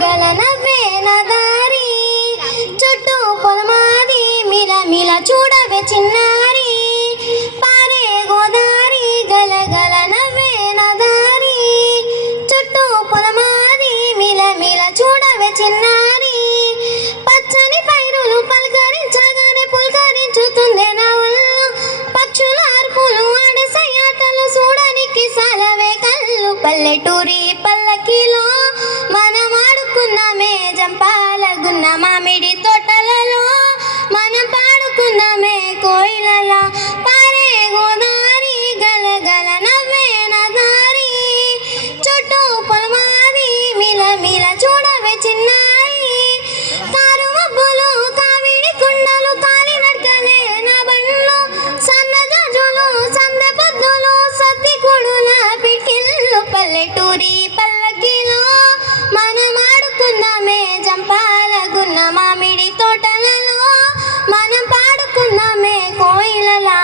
గల నవ్వేన దారి చుట్టూ పొలమాది మిల మిల చూడవే చిన్నారి పారే గోదారి గల గల నవ్వేన దారి చుట్టూ పొలమాది మిల మిల చూడవే చిన్నారి పచ్చని పైరులు పలకరించగానే పులకరించుతుందే నా ఒళ్ళు పక్షుల అరుపులు ఆడసే ఆటలు చూడనికి సాలవే కళ్ళు పల్లెటూరి పల్లకిలో మనం ఆడుకున్నామే జంపాలగున్న మామిడి తోటలలో మనం పాడుకున్నామే కోయిలలా పారే గోదారి గల గల నవ్వేన దారి చుట్టూ పొలమాది మిల మిల చూడవే చిన్నారి కారు మబ్బులు కావిడి కుండలు కాలి నడకలే నా బండ్లు సన్నజాజులు సందె పొద్దులు సత్తి కొడుల పిటిల్లు పల్లెటూరి పల్లకిలో మనం ఆడుకున్నామే జంపాలగున్న మామిడి తోటలలో మనం పాడుకున్నామే కోయిలలా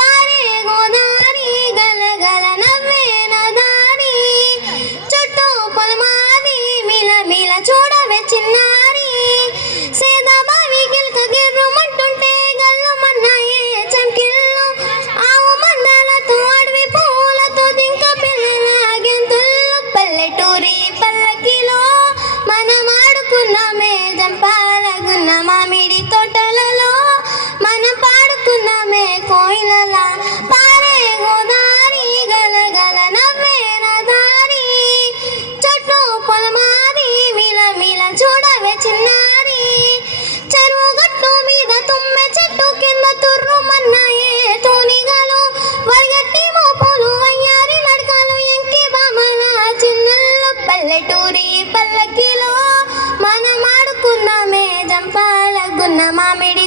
పారే గోదారి గల గల నవ్వేన దారి చుట్టూ పొలమాది మిల మిల చూడవే చిన్నారి సేదాబావి గిల్క గిర్రుమంటుంటే గల్లు మన్నాయే చంకిళ్ళు ఆవు మందాలతో అడవి పూలతో దింక పిల్లల గెంతుళ్ళు పల్లెటూరి పల్లకిలో మనం ఆడుకున్నామే జంపాలగున్న మామిడి తోటలలో మనం పాడుకున్నామే కోయిలలా పారే గోదారి గల గల నవ్వేన దారి చుట్టూ పొలమాది మిల మిల చూడవే చిన్నారి చెరువు గట్టు మీద తుమ్మె చెట్టు కింద తుర్రు మన్నాయే తూనిగలు వరిగట్టి మోపులు వయ్యారి నడకలు ఎంకి బామల చిన్నళ్ళు పల్లెటూరి పల్లకిలో మనం ఆడుకున్నామే జంపాలగున్న మామిడి